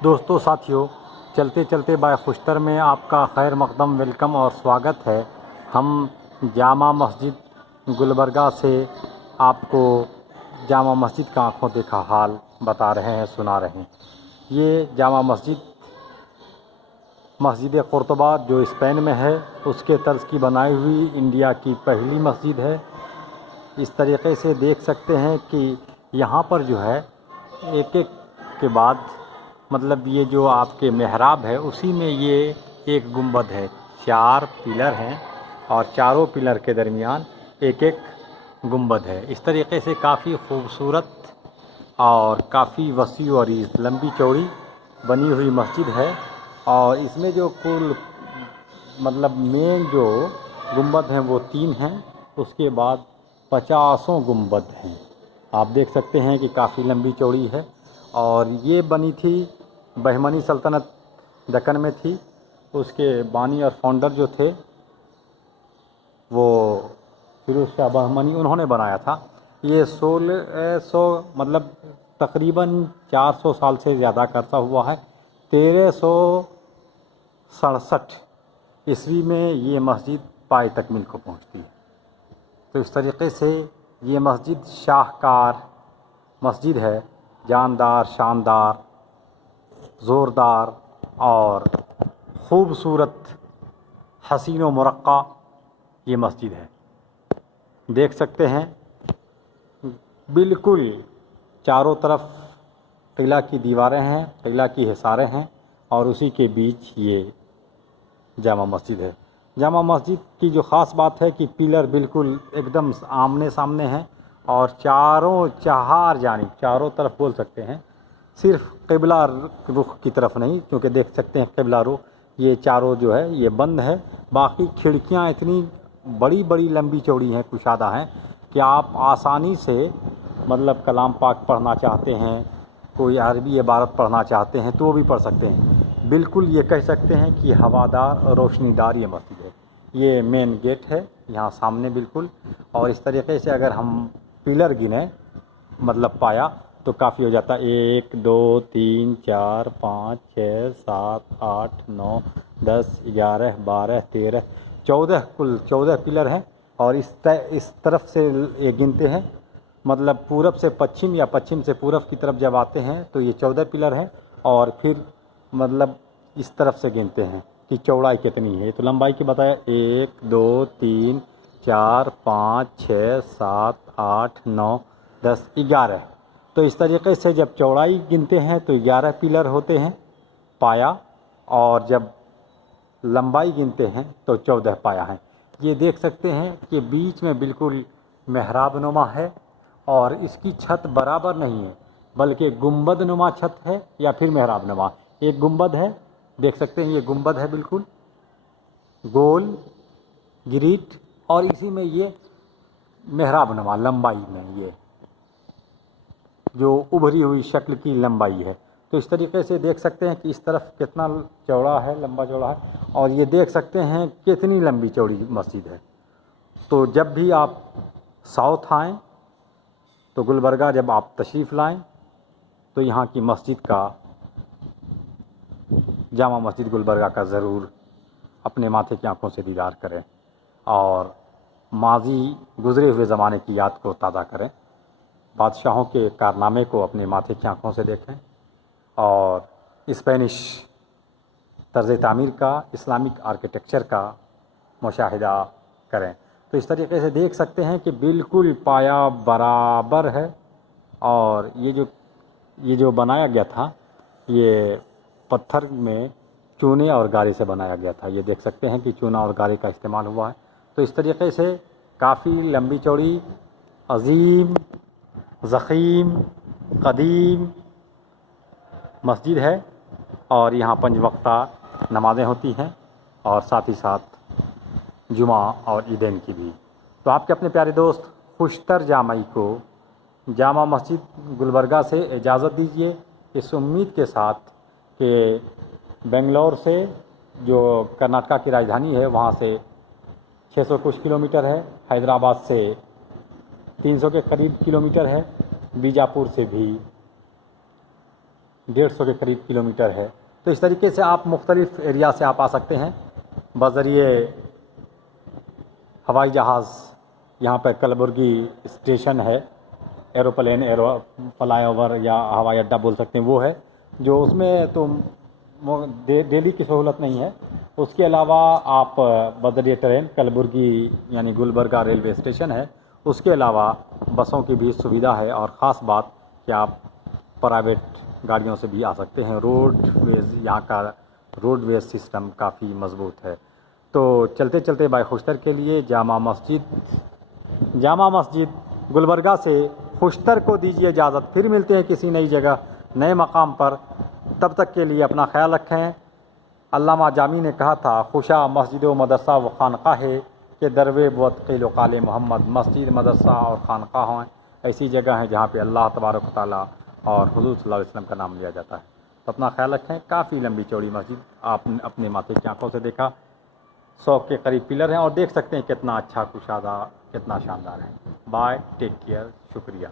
دوستوں ساتھیوں، چلتے چلتے بائے خوشتر میں آپ کا خیر مقدم ویلکم اور سواگت ہے۔ ہم جامع مسجد گلبرگہ سے آپ کو جامع مسجد کا آنکھوں دیکھا حال بتا رہے ہیں، سنا رہے ہیں۔ یہ جامع مسجد قرطبہ جو اسپین میں ہے، اس کے طرز کی بنائی ہوئی انڈیا کی پہلی مسجد ہے۔ اس طریقے سے دیکھ سکتے ہیں کہ یہاں پر جو ہے ایک ایک کے بعد مطلب یہ جو آپ کے محراب ہے اسی میں یہ ایک گنبد ہے، 4 پلر ہیں اور چاروں پلر کے درمیان ایک ایک گنبد ہے۔ اس طریقے سے کافی خوبصورت اور کافی وسیع و عریض لمبی چوڑی بنی ہوئی مسجد ہے، اور اس میں جو کل مطلب مین جو گنبد ہیں وہ 3 ہیں، اس کے بعد 50 گنبد ہیں۔ آپ دیکھ سکتے ہیں کہ کافی لمبی چوڑی ہے، اور یہ بنی تھی بہمنی سلطنت دکن میں تھی۔ اس کے بانی اور فاؤنڈر جو تھے وہ فیروز شاہ بہمنی، انہوں نے بنایا تھا۔ یہ 1600 مطلب تقریباً 400 سال سے زیادہ کا عرصہ ہوا ہے۔ 1367 عیسوی میں یہ مسجد پائے تکمیل کو پہنچتی ہے۔ تو اس طریقے سے یہ مسجد شاہکار مسجد ہے، جاندار، شاندار، زوردار اور خوبصورت، حسین و مرقع یہ مسجد ہے۔ دیکھ سکتے ہیں بالکل چاروں طرف قلعہ کی دیواریں ہیں، قلعہ کی حصاریں ہیں، اور اسی کے بیچ یہ جامع مسجد ہے۔ جامع مسجد کی جو خاص بات ہے کہ پلر بالکل ایک دم آمنے سامنے ہیں، اور چار جانب چاروں طرف بول سکتے ہیں، صرف قبلہ رخ کی طرف نہیں، کیونکہ دیکھ سکتے ہیں قبلہ رخ یہ چاروں جو ہے یہ بند ہے، باقی کھڑکیاں اتنی بڑی بڑی لمبی چوڑی ہیں، کشادہ ہیں کہ آپ آسانی سے مطلب کلام پاک پڑھنا چاہتے ہیں، کوئی عربی عبارت پڑھنا چاہتے ہیں تو وہ بھی پڑھ سکتے ہیں۔ بالکل یہ کہہ سکتے ہیں کہ ہوادار روشنی دار یہ مسجد ہے۔ یہ مین گیٹ ہے یہاں سامنے بالکل، اور اس طریقے سے اگر ہم پلر گنیں مطلب پایا تو کافی ہو جاتا ہے۔ 1 2 3 4 5 6 7 8 9 10 11 12 13 14 کل 14 پلر ہیں، اور اس طرف سے یہ گنتے ہیں مطلب پورب سے پچھم یا پچھم سے پورب کی طرف جب آتے ہیں تو یہ 14 پلر ہیں، اور پھر مطلب اس طرف سے گنتے ہیں کہ چوڑائی کتنی ہے۔ تو لمبائی کی بتایا 1 2 3 4 5 6 7 8 9 10 11۔ تو اس طریقے سے جب چوڑائی گنتے ہیں تو 11 پلر ہوتے ہیں پایا، اور جب لمبائی گنتے ہیں تو 14 پایا ہیں۔ یہ دیکھ سکتے ہیں کہ بیچ میں بالکل محراب نما ہے، اور اس کی چھت برابر نہیں ہے بلکہ گنبد نما چھت ہے یا پھر محراب نما۔ ایک گنبد ہے، دیکھ سکتے ہیں یہ گنبد ہے بالکل گول گریٹ، اور اسی میں یہ محراب نما لمبائی میں یہ جو ابھری ہوئی شکل کی لمبائی ہے۔ تو اس طریقے سے دیکھ سکتے ہیں کہ اس طرف کتنا چوڑا ہے، لمبا چوڑا ہے، اور یہ دیکھ سکتے ہیں کتنی لمبی چوڑی مسجد ہے۔ تو جب بھی آپ ساؤتھ آئیں تو گلبرگہ جب آپ تشریف لائیں تو یہاں کی مسجد کا، جامع مسجد گلبرگہ کا ضرور اپنے ماتھے کی آنکھوں سے دیدار کریں، اور ماضی گزرے ہوئے زمانے کی یاد کو تازہ کریں، بادشاہوں کے کارنامے کو اپنے ماتھے کی آنکھوں سے دیکھیں، اور اسپینش طرز تعمیر کا، اسلامک آرکیٹیکچر کا مشاہدہ کریں۔ تو اس طریقے سے دیکھ سکتے ہیں کہ بالکل پایا برابر ہے، اور یہ جو بنایا گیا تھا یہ پتھر میں چونے اور گارے سے بنایا گیا تھا۔ یہ دیکھ سکتے ہیں کہ چونا اور گارے کا استعمال ہوا ہے۔ تو اس طریقے سے کافی لمبی چوڑی، عظیم، ضخیم، قدیم مسجد ہے، اور یہاں 5 وقتہ نمازیں ہوتی ہیں، اور ساتھ ہی ساتھ جمعہ اور عیدین کی بھی۔ تو آپ کے اپنے پیارے دوست خوشتر جامعی کو جامع مسجد گلبرگہ سے اجازت دیجیے، اس امید کے ساتھ کہ بنگلور سے جو کرناٹکا کی راجدھانی ہے وہاں سے 600 کچھ کلومیٹر ہے، حیدرآباد سے 300 کے قریب کلومیٹر ہے، بیجاپور سے بھی 150 کے قریب کلومیٹر ہے. تو اس طریقے سے آپ مختلف ایریا سے آپ آ سکتے ہیں بذریعے ہوائی جہاز. یہاں پہ کلبرگی اسٹیشن ہے، ایروپلین فلائی اوور یا ہوائی اڈہ بول سکتے ہیں، وہ ہے جو اس میں تو ڈیلی کی سہولت نہیں ہے. اس کے علاوہ آپ بذریعہ ٹرین کلبرگی یعنی گلبرگہ ریلوے اسٹیشن ہے، اس کے علاوہ بسوں کی بھی سویدھا ہے. اور خاص بات کہ آپ پرائیویٹ گاڑیوں سے بھی آ سکتے ہیں. روڈ ویز یہاں کا روڈ ویز سسٹم کافی مضبوط ہے. تو چلتے چلتے بھائی خوشتر کے لیے جامع مسجد گلبرگہ سے خوشتر کو دیجیے اجازت. پھر ملتے ہیں کسی نئی جگہ نئے مقام پر. تب تک کے لیے اپنا خیال رکھیں. علامہ جامی نے کہا تھا خوشا مسجد و مدرسہ و خانقاہ ہے کہ دروے بود قیل و قال محمد. مسجد مدرسہ اور خانقاہ ہیں ایسی جگہ ہیں جہاں پہ اللہ تبارک و تعالیٰ اور حضور صلی اللہ علیہ وسلم کا نام لیا جاتا ہے. تو اپنا خیال رکھیں. کافی لمبی چوڑی مسجد آپ نے اپنے ماتھے کی آنکھوں سے دیکھا. 100 کے قریب پلر ہیں اور دیکھ سکتے ہیں کتنا اچھا کشادہ کتنا شاندار ہے. بائے، ٹیک کیئر، شکریہ.